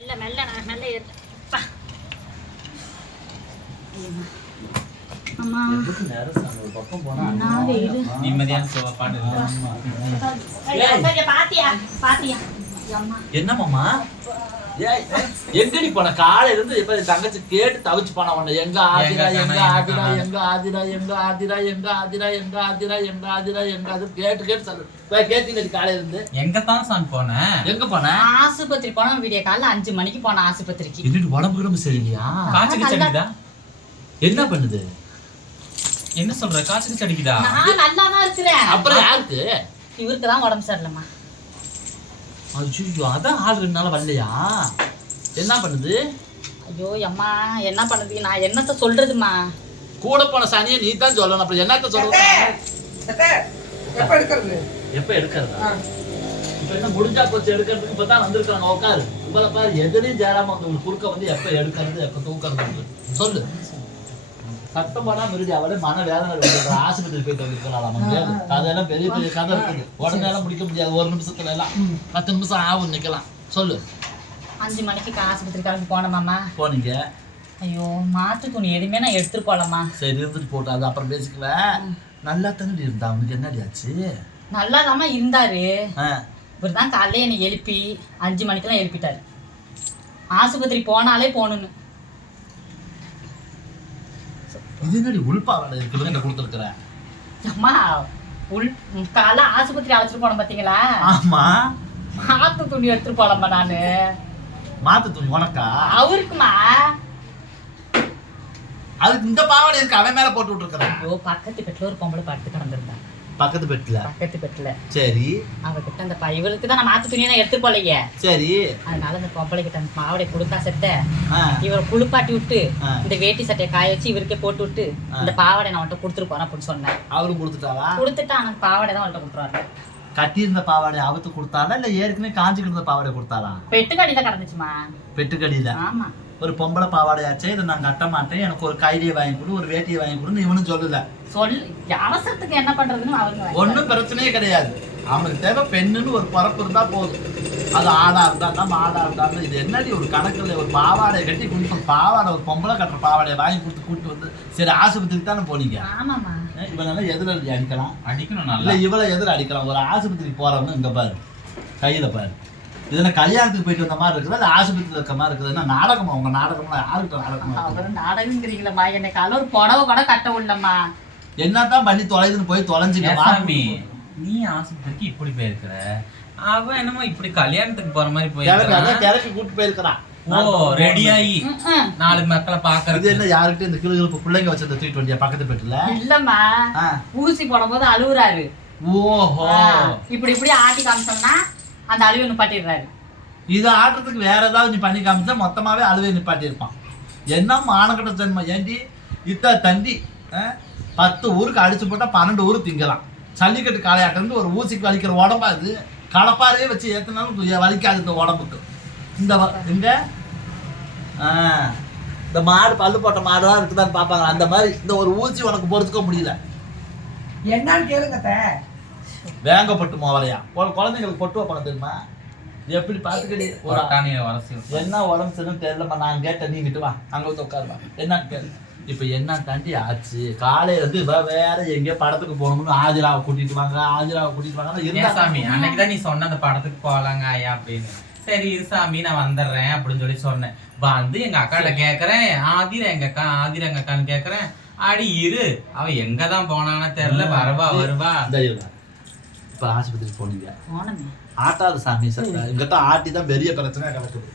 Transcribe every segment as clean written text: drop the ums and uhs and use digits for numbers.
மெல்ல மெல்ல நான் மெல்ல ஏறுப்பா. அம்மா என்னமாமா எங்கடி போன காலையில இருந்து இப்ப தங்கச்சி கேட்டு தவிச்சு போன உன்ன எங்க ஆதிரா எங்க ஆதிரா எங்க ஆதிரா எங்க ஆதிரா எங்க ஆதிரா எங்க ஆதிரா எங்க ஆதிரா எங்க அது கேட்டு கேட்டு சொல்லு கேட்டீங்க காலையில இருந்து எங்க தான் சான் போனேன். எங்க போன? ஆஸ்பத்திரி போனோம். விடிய காலைல 5 மணிக்கு போன ஆஸ்பத்திரிக்கு. என்னடி உடம்பு கிடம்பு சரியில்லையா? காய்ச்சல் அடிக்குதா? என்ன பண்ணுது? என்ன சொல்ற? காய்ச்சல் அடிக்குதா? நான் நல்லா தான் இருக்கிறேன். அப்புறம் யாருக்கு? இவருக்கு தான் உடம்பு சரியில்லைம்மா. ஐயோ அதான் ஆள் 2 நாள் வரலையா? என்ன பண்ணுது? ஐயோ அம்மா என்ன பண்ணுது? நான் என்னத்த சொல்றதுமா? கூட போன சனியை நீ தான் சொல்லணும். அப்புறம் என்னத்த சொல்றது? எப்ப எடுக்கிறதா? இப்ப என்ன முடிஞ்சா போச்சு எடுக்கிறதுக்கு இப்பதான் வந்திருக்காங்க. உட்காரு உங்களை பாரு எதுலையும் சேராம உங்களுக்கு குறுக்க வந்து எப்ப எடுக்கிறது எப்ப தூக்கிறது சொல்லு. சத்தம் போனா மிருடி அவளே மன வேதனை ஆஸ்பத்திரி போயிட்டு வந்துருக்கலாம். அதெல்லாம் பெரிய பெரிய கதை இருக்குது. உடனே எல்லாம் முடிக்க முடியாது. 1 நிமிஷத்துல எல்லாம் 10 நிமிஷம் ஆகும் நிக்கலாம். சொல்லு. 5 மணிக்கு ஆஸ்பத்திரி கிளம்பி போனோமாம்மா. போனீங்க. ஐயோ மாற்று துணி எதுவுமே நான் எடுத்துட்டு போலாமா. சரி இருந்துட்டு போட்டு அது அப்புறம் பேசிக்குவேன். நல்லா தானே இருந்தா அவனுக்கு என்னடி ஆச்சு? நல்லா தாம்மா இருந்தாரு. இவர் தான் காலையில என்னை எழுப்பி 5 மணிக்கெல்லாம் எழுப்பிட்டாரு. ஆஸ்பத்திரி போனாலே போகணுன்னு. இது என்னடி உள்பாவடை இருக்குதுன்னு கொடுத்துருக்குறேன். அம்மா காலைல ஆஸ்பத்திரி அழைச்சிட்டு போனோம் பாத்தீங்களா? ஆமா. மாத்து துணி எடுத்துட்டு போலாமா நானு. மாத்து துணி உனக்கா? அவருக்குமா. அதுக்கு இந்த பாவாடை இருக்கு அவன் மேல போட்டு விட்டுருக்கிறேன். ஐயோ பக்கத்து பெட்ல ஒரு பொம்பளை படுத்து கிடந்திருந்தேன். பக்கத்து பெட்ல? பக்கத்து பெட்ல. சரி. அவகிட்ட அந்த இவளுக்கு தான் நான் மாத்து துணியை நான் எடுத்து போலையே. சரி. அதனால அந்த பொம்பளை கிட்ட அந்த பாவாடை கொடுத்தா செத்த இவரை குளிப்பாட்டி விட்டு இந்த வேட்டி சட்டையை காய வச்சு இவருக்கே போட்டு விட்டு இந்த பாவாடை நான் அவன்கிட்ட கொடுத்துட்டு போறேன் அப்படின்னு சொன்னேன். அவரும் கொடுத்துட்டாவா? கொடுத்துட்டு ஆனா பாவாடை தான் அவள்கிட்ட கொடுத்துருவாரு. கட்டியிருந்த பாவாடை அவுத்து கொடுத்தாளா இல்ல ஏற்கனவே காஞ்சிக்கிட்டு இருந்த பாவாடை கொடுத்தாளா? பெட்டுக்கடியில கிடந்துச்சுமா. பெட்டுக்கடியில? ஆமா. ஒரு பொம்பளை பாவாடையாச்சே இதை நான் கட்ட மாட்டேன், எனக்கு ஒரு கைலியை வாங்கி கொடு ஒரு வேட்டியை வாங்கி கொடுன்னு இவனும் சொல்லல. அவசரத்துக்கு என்ன பண்றதுன்னு அவருக்கு ஒன்றும் பிரச்சனையே கிடையாது. அவனுக்கு தேவை பெண்ணுன்னு ஒரு பரப்பு இருந்தா போதும். அது ஆடா இருந்தா மாடா இருந்தாலும் இது என்னடி ஒரு கணக்கில் ஒரு பாவாடையை கட்டி கொடுத்து பாவாடை ஒரு பொம்பளை கட்டுற பாவாடையை வாங்கி கொடுத்து கூப்பிட்டு வந்து சரி ஆஸ்பத்திரிக்கு தானே போனீங்க. ஆமாமா. இவனால எதிர அடிக்கலாம் அடிக்கணும் இல்ல இவளை எதிர அடிக்கலாம். ஒரு ஆஸ்பத்திரிக்கு போறவங்க இங்க பாரு கையில பாரு. இதுல கல்யாணத்துக்கு போயிட்டு வந்த மாதிரி இருக்குதா இல்ல ஆஸ்பத்திரியில் இருக்க மாதிரி இருக்குது? என்ன நாடகமா? உங்க நாடகம்லாம் யாருக்கிட்ட நாடகமா? அவரும் நாடகங்கிறீங்களம்மா. எனக்கு ஒரு புடவை கூட கட்ட விடலம்மா. என்னத்தான் பண்ணி தொலைதுன்னு போய் தொலைஞ்சுக்க. சாமி நீ ஆஸ்பத்திரிக்கு இப்படி போயிருக்கிற, அவன் என்னமோ இப்படி கல்யாணத்துக்கு போற மாதிரி கிளப்பி கூட்டு போயிருக்கிறான். ஓ ரெடியாயி 4 மக்களை பாக்குறது. இது என்ன யாருக்கிட்ட இந்த கிளுகிழப்பு பிள்ளைங்க வச்சிருந்த தூக்கிட்டு வண்டியா பக்கத்து பெட்டுல? இல்லம்மா ஊசி போடும் போது அழுவுறாரு. ஓஹோ இப்படி இப்படி ஆட்டி காமிச்சோம்னா அந்த அழுவை நிப்பாட்டிடுறாரு. இதை ஆட்டுறதுக்கு வேற ஏதாவது நீ பண்ணி காமிச்சா மொத்தமாவே அழுவை நிப்பாட்டி இருப்பான். என்ன மானக்கட்ட ஜென்மம் ஏண்டி இத்த தண்டி 10 ஊருக்கு அடிச்சு போட்டா 12 ஊரு திங்கலாம். ஜல்லிக்கட்டு காளையாட்டம் இருந்து ஒரு ஊசிக்கு வலிக்கிற உடம்பா இது. களப்பாரையே வச்சு ஏத்தினாலும் வலிக்காது இந்த உடம்புக்கு. இந்த இங்க இந்த மாடு பல்லு போட்ட மாடுதான் இருக்குதான்னு பாப்பாங்க. அந்த மாதிரி இந்த ஒரு ஊசி உனக்கு பொறுத்துக்க முடியல. என்னன்னு கேளுங்க. வேங்கப்பட்டு மோவரையா குழந்தைங்களுக்கு பொட்டு வைப்பாங்க தெரியுமா? எப்படி பாத்துக்கடி என்ன உடம்பு சரின்னு தெரியலமா. நான் கேட்டேன் நீங்கிட்டு வா அங்க வந்து உட்காருவா என்னன்னு கேளு. இப்ப என்ன தாண்டி ஆச்சு? காலையில இருந்து வேற எங்கேயோ படத்துக்கு போகணும்னு ஆதிராவை கூட்டிட்டு வாங்க ஆதிராவை கூட்டிட்டு வாங்க. சாமி அன்னைக்குதான் நீ சொன்ன அந்த படத்துக்கு போலாங்க ஐயா அப்படின்னு. சரி சாமி நான் வந்துடுறேன் அப்படின்னு சொல்லி சொன்னேன். வந்து எங்க அக்காட்ட கேக்குறேன் ஆதிரா எங்க அக்கா ஆதிரா எங்க அக்கான்னு கேக்குறேன். அடி இரு அவ எங்கதான் போனான்னு தெரியல வருவா. இப்ப ஆஸ்பத்திரிக்கு போனீங்க ஆட்டாது சாமி சார் இங்கிட்ட ஆட்டி தான் பெரிய பிரச்சனை கிடக்குது.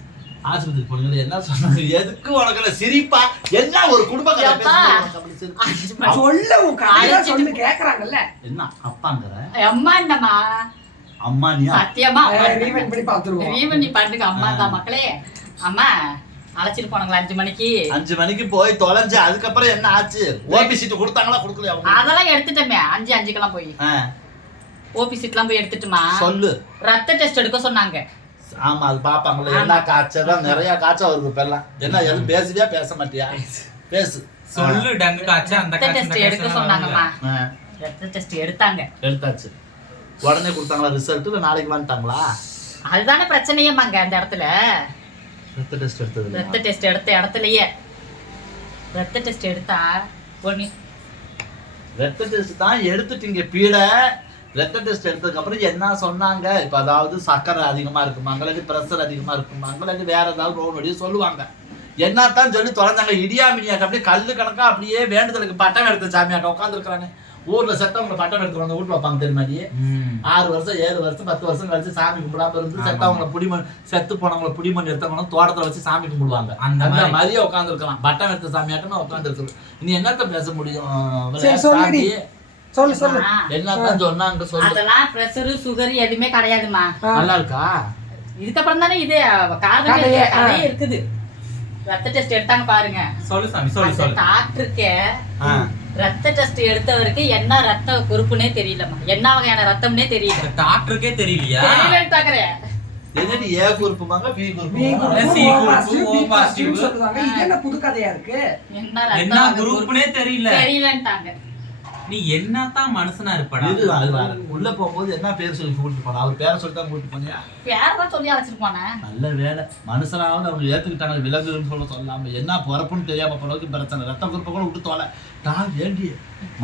ஆஸ்பத்திரி போனீங்க என்ன சொன்னாங்க? எதுக்கு உனக்கு சிரிப்பா என்ன ஒரு குடும்ப சொல்லு கேக்குறாங்கல்ல. என்ன அப்பாங்கிற அம்மா என்னம்மா? அம்மா நீ சத்தியமா ரீவன் பண்ணி பாத்துருவோம். ரீவன் நீ பண்ணுங்க அம்மா தான் மக்களே. அம்மா அழைச்சிட்டு போனாங்களா 5 மணிக்கு? 5 மணிக்கு போய் தொலைஞ்சு அதுக்கப்புறம் என்ன ஆச்சு? ஓபி சீட் கொடுத்தாங்களா கொடுக்கலையா? அதெல்லாம் எடுத்துட்டோமே 5:05க்கெல்லாம் போய் ஓபி சீட்லாம் போய் எடுத்துட்டுமா. சொல்லு. ரத்த டெஸ்ட் எடுக்க சொன்னாங்க. ஆமா அது பாப்பாங்கல்ல. என்ன காய்ச்சல் நிறைய காய்ச்சல் வருது இப்ப எல்லாம். என்ன எதுவும் பேசுவியா பேச மாட்டியா? பேசு சொல்லு. டங்கு காய்ச்சல் அந்த டெஸ்ட் எடுக்க சொன்னாங்கம்மா. ரத்த டெஸ்ட் எடுத்தாச்சு. உடனே கொடுத்தாங்களா ரிசல்ட் இல்ல நாளைக்கு வந்துட்டாங்களா? அதுதானே பிரச்சனையேமாங்க அந்த இடத்துல. ரத்த டெஸ்ட் எடுத்தது ரத்த டெஸ்ட் எடுத்த இடத்துலயே ரத்த டெஸ்ட் எடுத்தா ஒண்ணு ரத்த டெஸ்ட் தான் எடுத்துட்டீங்க பீட. ரத்த டெஸ்ட் எடுத்ததுக்கு அப்புறம் என்ன சொன்னாங்க? இப்ப அதாவது சக்கரை அதிகமா இருக்குமாங்க, இல்லாட்டி பிரஷர் அதிகமா இருக்குமாங்க, இல்லாட்டி வேற ஏதாவது நோய் நொடியும் சொல்லுவாங்க. என்னத்தான் சொல்லி தொலைஞ்சாங்க. இடியாமினியாட்ட அப்படியே கல்லு கணக்கா அப்படியே வேண்டுதலுக்கு பட்டம் எடுத்த சாமியாட்ட உட்காந்துருக்காங்க. ஊர்ல செத்தவங்க பட்டம் எடுத்துருவாங்க, வீட்டுல வைப்பாங்க தெரியுமாடி. 6 வருஷம் 7 வருஷம் 10 வருஷம் கழிச்சு சாமி கும்பிடாம இருந்து செத்தவங்களை புடிமண் செத்து போனவங்களை புடிமண் எடுத்தவங்களும் தோட்டத்துல வச்சு சாமி கும்பிடுவாங்க. அந்த மாதிரியே உட்காந்துருக்கலாம். பட்டம் எடுத்த சாமியாட்டமே உட்காந்துருக்கு. இனி என்னத்த பேச முடியும்? சொல்லு என்னதான் சொன்னாங்க சொல்லு. அதெல்லாம் பிரஷர் சுகர் எதுவுமே கிடையாதுமா. நல்லா இருக்கா? இதுக்கப்புறம் தானே இது கதையே இருக்குது. ரத்த டெஸ்ட் எடுத்தாங்க பாருங்க. சொல்லு சாமி சொல்லு. டாக்டருக்கு ரத்த டெஸ்ட் எடுத்தவருக்கு என்ன ரத்த குரூப்புனே தெரியலமா, என்ன வகையான ரத்தம்னே தெரியல. டாக்டருக்கே தெரியலையா? தெரியலன்றாங்க. என்னடி ஏ குரூப்புமாங்க பி குரூப்பு சொல்லுவாங்க. இது என்ன புது கதையா இருக்கு? என்ன குரூப்னே தெரியலன்றாங்க. நீ என்னத்தான் மனுஷனா இருப்படா. உள்ள போகும்போது என்ன பேர் சொல்லி கூட்டிட்டு போனா? அவர் பேரை சொல்லி தான் கூட்டிட்டு போனியா? பேரை சொல்லி அழைச்சிட்டு நல்ல வேலை. மனுஷனாவது அவங்க ஏத்துக்கிட்டாங்க. விலங்குன்னு சொல்லாம என்ன பொறப்புன்னு தெரியாம போனதுக்கு பிரச்சனை. ரத்த குரூப்பை கூட விட்டு தோலை. நான் வேண்டிய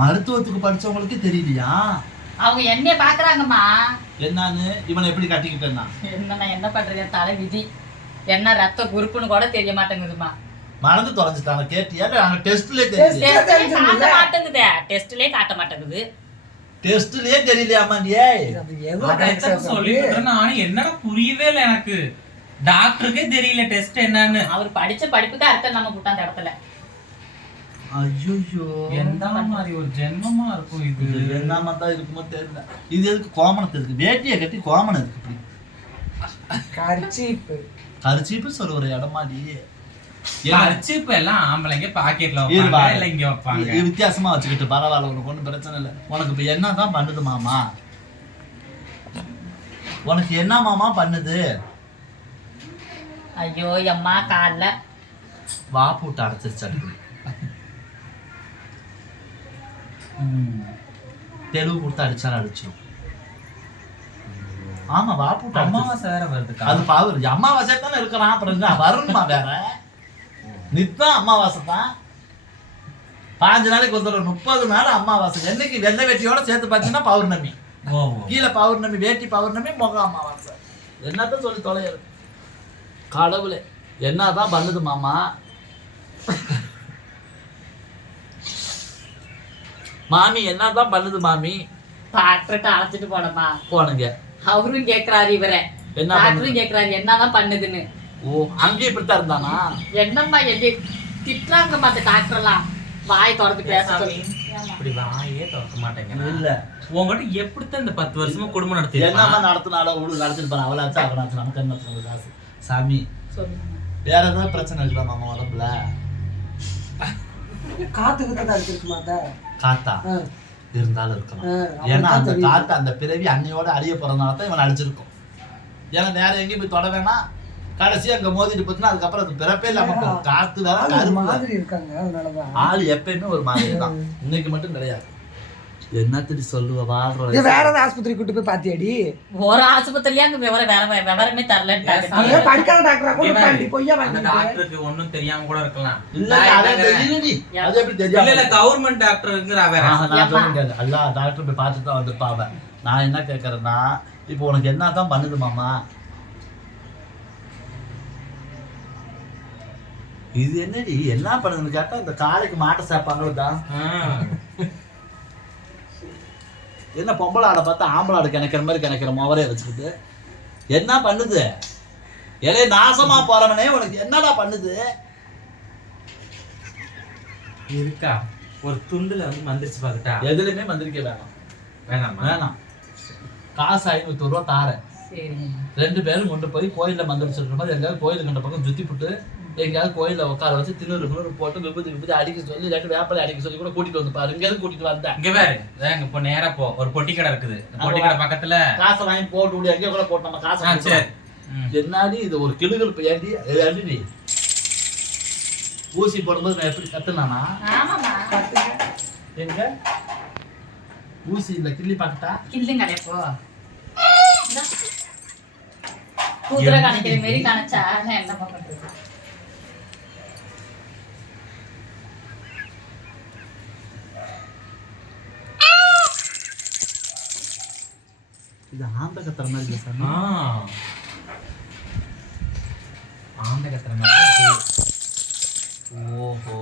மருத்துவத்துக்கு படிச்சவங்களுக்கு தெரியலையா? அவங்க என்னைய பாக்குறாங்கம்மா. என்னன்னு இவனை எப்படி கட்டிக்கிட்டேன்னா என்ன பண்றது? தலை விதி. என்ன ரத்த குரூப்புன்னு கூட தெரிய மாட்டேங்குதுமா. மறந்து தொலைஞ்சிட்டாங்க. கேட்டியா? நாங்க டெஸ்ட்லயே தெரியல. காட்ட மாட்டேங்குது. டெஸ்ட்லயே தெரியலையாமா? நீ நானும் என்னடா புரியவே இல்லை எனக்கு. டாக்டருக்கே தெரியல டெஸ்ட் என்னன்னு. அவர் படிச்ச படிப்புக்கு அர்த்தம் நம்ம போட்டா அந்த இடத்துல. ஐயோ எந்த மாதிரி ஒரு ஜென்மமா இருக்கும் இது. என்னமா தான் இருக்குமோ தெரியல. இது எதுக்கு கோமணத்து இருக்கு? வேட்டியை கட்டி கோமணம் இருக்கு. இப்படி கரிச்சீப்பு சொல்ற ஒரு இடமாடி. கரிச்சீப்பு எல்லாம் ஆம்பளைங்க பாக்கெட்ல வைப்பாங்க, இல்ல இங்க வைப்பாங்க. வித்தியாசமா வச்சுக்கிட்டு பரவாயில்ல, உனக்கு ஒன்றும் பிரச்சனை இல்லை. உனக்கு இப்ப என்னதான் பண்ணுது மாமா? உனக்கு என்ன மாமா பண்ணுது? ஐயோ அம்மா கால்ல வா போட்டு அடைச்சிருச்சு. தெலுங்கு கொடுத்து அடிச்சாலும் அடிச்சிடும். ஆமா வா போட்டு. அமாவாசை வேற வருது. அது பாரு அமாவாசை தானே இருக்கிறான். அப்புறம் வரணுமா வேற? நித்தம் அமாவாசை தான். 5 நாளைக்கு வந்துடும். 30 நாள் அமாவாசை. என்னைக்கு வெள்ளை வேட்டியோட சேர்த்து பார்த்தீங்கன்னா பௌர்ணமி. கீழே பௌர்ணமி, வேட்டி பௌர்ணமி, முக அமாவாசை. என்னதான் சொல்லி தொலையாது கடவுளே. என்னதான் பண்ணுது மாமா? மாமி என்னதான் பண்ணுது மாமி? டாக்டர்கிட்ட அழைச்சிட்டு போனுங்க. அவரும் கேக்குறாரு, இவரே டாக்டரும் கேக்குறாரு என்னதான் பண்ணுதுன்னு. ஓ அங்கேயே இப்படித்தான் இருந்தானா? என்னம்மா என்ன திட்டுறாங்க மத்த டாக்டர் எல்லாம். வாய் திறந்து பேச சொல்லி. இப்படி வாயே திறக்க மாட்டேங்க. இல்ல உங்ககிட்ட எப்படித்தான் இந்த 10 வருஷமா குடும்பம் நடத்தி என்னமா நடத்தினாலும் அவளுக்கு நடத்திட்டு போறான். அவளாச்சும் அவனாச்சும் நமக்கு என்ன காசு? சாமி வேற ஏதாவது பிரச்சனை இருக்குதா மாமா உடம்புல? காத்தா இருந்தாலும் இருக்கலாம். ஏன்னா அந்த காத்து அந்த பிறவி அன்னையோட அழிய போறதுனால தான் இவன் அடிச்சிருக்கும். ஏன்னா வேற எங்கேயும் போய் தொட வேணாம். கடைசியா அங்க மோதிட்டு போச்சுன்னா அதுக்கப்புறம் அது பிறப்பே இல்லாம காத்து வேற ஆள் எப்பயுமே ஒரு மாதிரி தான். இன்னைக்கு மட்டும் கிடையாது. என்னத்தடி சொல்லுவ? வாழ்ற வேற ஏதாவது ஆஸ்பத்திரி கூட்டு போய் பாத்தியாடி? ஒரு ஆஸ்பத்திரியா அங்க விவரமே தரலன்ட்டாங்க. டாக்டருக்கு ஒண்ணும் தெரியாம கூட இருக்கலாம். அது எப்படி தெரியும்? இல்ல கவர்மெண்ட் டாக்டருங்கிற எல்லா டாக்டர் போய் பார்த்துட்டு தான் வந்துருப்பாங்க. நான் என்ன கேட்கறேன்னா, இப்போ உனக்கு என்னதான் பண்ணுது மாமா? இது என்னடி என்ன பண்ணுதுன்னு கேட்டா இந்த காலைக்கு மாட்டை சேர்ப்பாங்களோ தான். என்ன பொம்பளை ஆடை பார்த்தா ஆம்பளை ஆடு கிணக்கிற மாதிரி கிணக்கிற மோவரே வச்சுக்கிட்டு என்ன பண்ணுது? இலைய நாசமா போறவனே உனக்கு என்னடா பண்ணுது? இருக்கா ஒரு துண்டுல வந்து மந்திரிச்சு பார்த்துட்டா? எதுலையுமே மந்திரிக்க வேணாம். காசு 500 ரூபா தாரேன். 2 பேரும் கொண்டு போய் கோயில்ல மந்திரிச்சிருக்க மாதிரி எங்கேயாவது கோயிலுக்கு கண்ட பக்கம் சுத்தி போட்டு எங்கேயாவது கோயில உட்கார வச்சு திணறு போட்டு விபத்து அடிக்க சொல்லி இல்லாட்டி வேப்பலை அடிக்க சொல்லி கூட கூட்டிட்டு வந்து பாரு. இங்கேயாவது கூட்டிட்டு வந்தேன். இங்க வேறு இப்போ நேரா போ. ஒரு பொட்டி கடை இருக்குது. பொட்டி கடை பக்கத்துல காசை வாங்கி போட்டு விடு. எங்கேயோ கூட போட்டு நம்ம காசை. சரி என்னாடி இது ஒரு கிளுகிழப்பு? ஏண்டி ஊசி போடும்போது நான் எப்படி கத்துனானா? எங்க ஊசி இல்ல கிள்ளி பாக்கட்டா? கிள்ளுங்க. குதிரை கணக்கிற மாரி கணச்சா நான் என்னமா பண்றது? இது ஆந்த கத்துற மாதிரி இல்லை சாமி. ஆந்த கத்துற மாதிரி. ஓஹோ,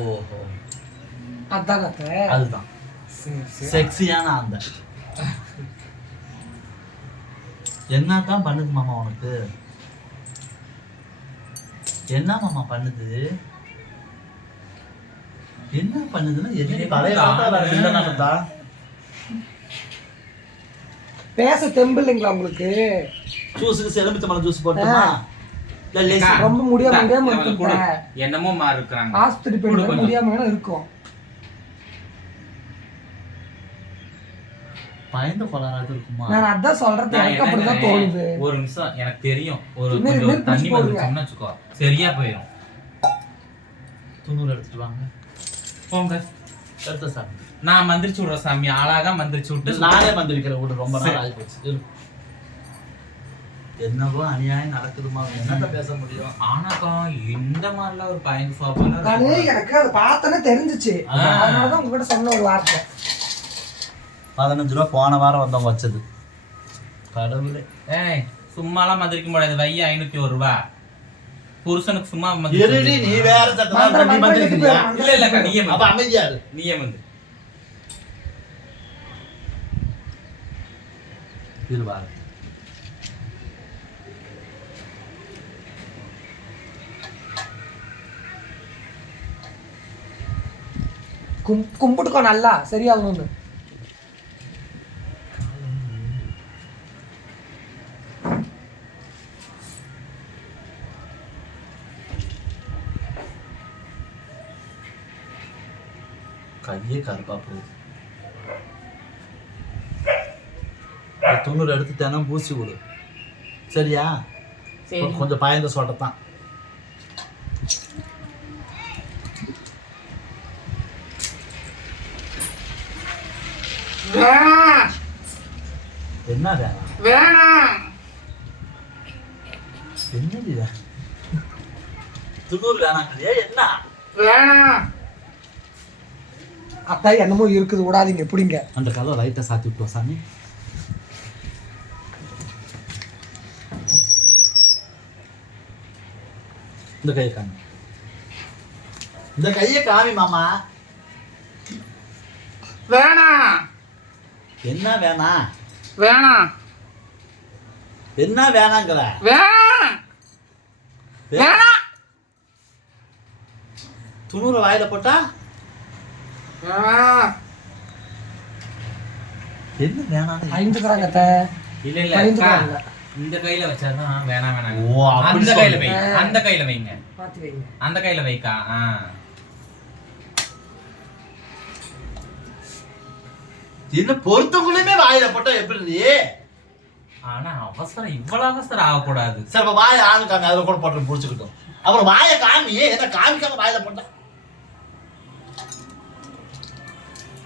ஓஹோ, அதான் அத்தை. அதுதான் சரி சரி. செக்ஸியான ஆந்த. என்னதான் பண்ணுது மாமா உனக்கு? என்ன மாமா பண்ணுது? என்ன பண்ணுதுன்னா என்ன பழைய வார்த்தை வேற இல்ல நடந்தா? பேச தெம்பு இல்லைங்களா உங்களுக்கு? ஜூஸுக்கு எலுமிச்சம்பழம் ஜூஸ் போட்டுமா? இல்ல லேசி ரொம்ப முடியாம கொடு. இருக்கேன். என்னமோ மாறி இருக்காங்க. ஆஸ்பத்திரி போய் முடியாம இருக்கும். பயந்த கொளாராது இருக்குமா? நான் அதான் சொல்றேன், நான் எனக்கு அப்படிதான் தோணுது. ஒரு நிமிஷம் எனக்கு தெரியும். ஒரு இன்னும் கொஞ்சம் இன்னும் தண்ணி புடிச்சு வந்துச்சுன்னா வச்சுக்கோ சரியா போயிடும். துணூர் எடுத்துட்டு வாங்க. போங்க. எடுத்த சாமி. நான் மந்திரிச்சு விடுறேன் சாமி. அழகா மந்திரிச்சு விட்டு நானே வந்திருக்கிறேன். விடு, ரொம்ப நாள் ஆகி போச்சு. என்னவோ அநியாயம் நடக்குதுமா, என்னத்த பேச முடியும்? ஆனாக்கா இந்த மாதிரிலாம் ஒரு பயந்து சோப்பான நானு எனக்கு அதை பார்த்தோன்னே தெரிஞ்சிச்சு. அதனாலதான் உங்ககிட்ட சொன்ன ஒரு வார்த்தை. 15 ரூபா போன வாரம் வந்தவங்க வச்சது. கடவுளே. ஏய் சும்மாலாம் மந்திரிக்க முடியாது. வைய 501 ரூபா புருஷனுக்கு சும்மா இருடி, நீ வேற சட்டமா நீ மந்திரிக்கிறியா? இல்ல இல்ல நீயே அப்ப அமைதியா இரு. நீயே வந்து இருவாரு. கும்பிட்டுக்கோ நல்லா சரியாகணும்னு. கையே கருப்பா போகுது. 90 எடுத்து தினம் பூசி விடு, சரியா? சரி. கொஞ்சம் பயந்த சொட்டத்தான். என்ன வேணாம்? என்னது துணூர் வேணாங்கிறியா? என்ன வேணாம் அத்தா, என்னமோ இருக்குது, விடாதீங்க. எப்படிங்க அந்த கதவை லைட்டா சாத்தி விட்டுவா சாமி. இந்த கையை காமி. இந்த கையை காமி மாமா. வேணாம். என்ன வேணாம்? வேணாம். என்ன வேணாங்கிற? வேணாம். வேணாம். துணூர வாயில போட்டா என்ன வேணாம்? அழிஞ்சுக்கிறாங்க அத்தை. இல்ல இல்ல பயந்துக்கிறாங்க. அக்கா, இந்த கையில வச்சாதான் வேணாம் வேணாம். ஓ, அப்படி அந்த கையில வை. சொல்லு. அந்த கையில வைங்க. மாத்தி வைங்க. அந்த கையில வைக்கா. என்ன பொறுத்தவங்களுமே வாயில போட்டா எப்படி? ஆனா அவசரம் இவ்வளவு அவசரம் ஆகக்கூடாது. சரி, இப்ப வாயை ஆணு காமி, அதுல கூட போட்டு புடிச்சுக்கிட்டோம். அப்புறம் வாயை காமி, என்ன காமிக்காம வாயில போட்டா?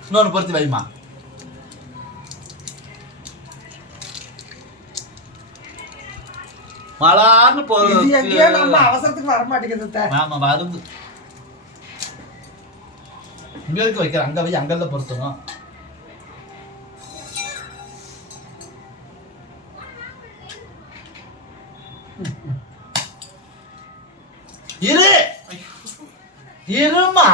இன்னொன்னு பொறுத்து வைமா. மலார்னு இது எங்கேயோ நம்ம அவசரத்துக்கு வர மாட்டேங்குது அத்தை. ஆமா, வருது. இங்க எதுக்கு வைக்கிற? அங்க வை, அங்கெல்லாம் பொருத்தணும். இரு இருமா.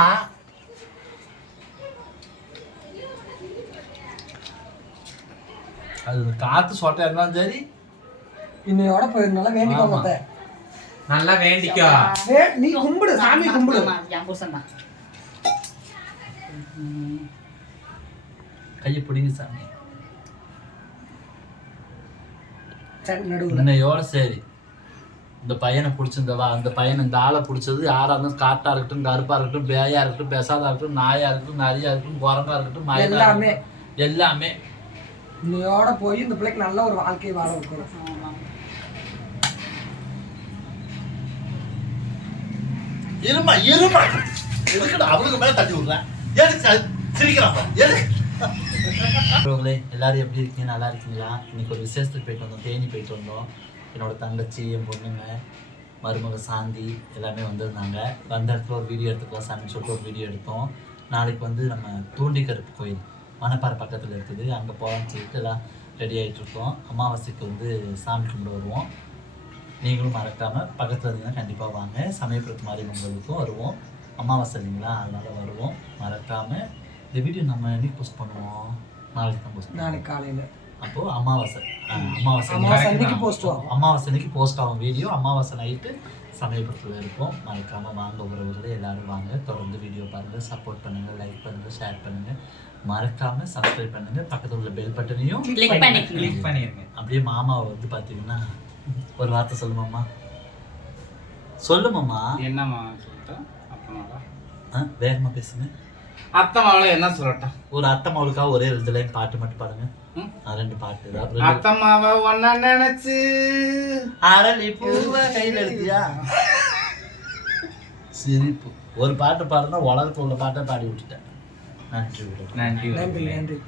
அது காத்து சொட்டை இருந்தாலும் சரி. இன்னையோட போயிருந்தால வேண்டிக்கோங்க அத்தை. நல்லா வேண்டிக்கோ. நீ கும்பிடு, சாமி கும்பிடு. ஆமா, என் புருஷன் தான். கையை பிடிங்க சாமி. சரி, நடுவுல. இன்னையோட சரி. இந்த பையனை பிடிச்சிருந்தவா, அந்த பையனை, இந்த ஆளை பிடிச்சது யாரா இருந்தாலும், காட்டா இருக்கட்டும், கருப்பா இருக்கட்டும், பேயா இருக்கட்டும், பெசாதா இருக்கட்டும், நாயா இருக்கட்டும், நரியா இருக்கட்டும், குரங்கா இருக்கட்டும், மயிலா எல்லாமே. இருக்கட்டும், எல்லாமே இன்னையோட போய் இந்த பிள்ளைக்கு நல்ல ஒரு வாழ்க்கை வாழ வைக்கணும். ஆமா. இருமா எதுக்குடா அவளுக்கு மேல தட்டி விடுறேன்? எதுக்கு சிரிக்கிறாப்ப எதுக்கு? எல்லாரும் எப்படி இருக்கீங்க? நல்லா இருக்கீங்களா? இன்னைக்கு ஒரு விசேஷத்துக்கு போயிட்டு வந்தோம், தேனி போயிட்டு வந்தோம். என்னோட தங்கச்சி, என் பொண்ணுங்க, மருமக சாந்தி எல்லாமே வந்திருந்தாங்க. வந்த இடத்துல ஒரு வீடியோ எடுத்துக்கலாம் சாமின்னு சொல்லிட்டு ஒரு வீடியோ எடுத்தோம். நாளைக்கு வந்து நம்ம தூண்டிக்கருப்பு கோயில் மணப்பாறை பக்கத்தில் இருக்குது, அங்கே போகலான்னு சொல்லிட்டு எல்லாம் ரெடி ஆகிட்டு இருக்கோம். அமாவாசைக்கு வந்து சாமி கும்பிட வருவோம். நீங்களும் மறக்காமல் பக்கத்தில் இருந்தீங்கன்னா கண்டிப்பாக வாங்க. சமயபுரத்து மாரியம்மங்களுக்கும் வருவோம். அமாவாசை இல்லைங்களா, அதனால் வருவோம். மறக்காமல் இந்த வீடியோ நம்ம என்னைக்கு போஸ்ட் பண்ணுவோம்? நாளைக்கு தான் போஸ்ட், நாளைக்கு காலையில. அப்போது அமாவாசை அமாவாசை அன்னைக்கு போஸ்ட் ஆகும் வீடியோ. அமாவாசை நைட்டு சமயபுரத்தில் இருக்கும். மறக்காமல் வாங்க உறவுகளே, எல்லாரும் வாங்க. தொடர்ந்து வீடியோ பாருங்கள், சப்போர்ட் பண்ணுங்கள், லைக் பண்ணுங்கள், ஷேர் பண்ணுங்கள். மறக்காமல் சப்ஸ்கிரைப் பண்ணுங்கள். பக்கத்தில் உள்ள பெல் பட்டனையும் கிளிக் பண்ணிருங்க. அப்படியே மாமாவை வந்து பார்த்தீங்கன்னா ஒரு வார்த்தை சொல்லுமாம்மா. சொல்லுமாம்மா. என்னம்மா சொல்லிட்டேன்? அப்பமாவா வேகமாக பேசுங்க. அத்தமாவள என்ன சொல்லட்டும்? ஒரு அத்தம்மாவுக்காக ஒரே 2 லைன் பாட்டு மட்டும் பாருங்க. 2 பாட்டு ஏதாவது. அத்தம்மாவ ஒன்ன நினைச்சு அரளி பூவை கையில் எடுத்தியா? சிரிப்பு. ஒரு பாட்டு பாடுனா உலகத்துல உள்ள பாட்டை பாடி விட்டுட்டேன். நன்றி. நன்றி.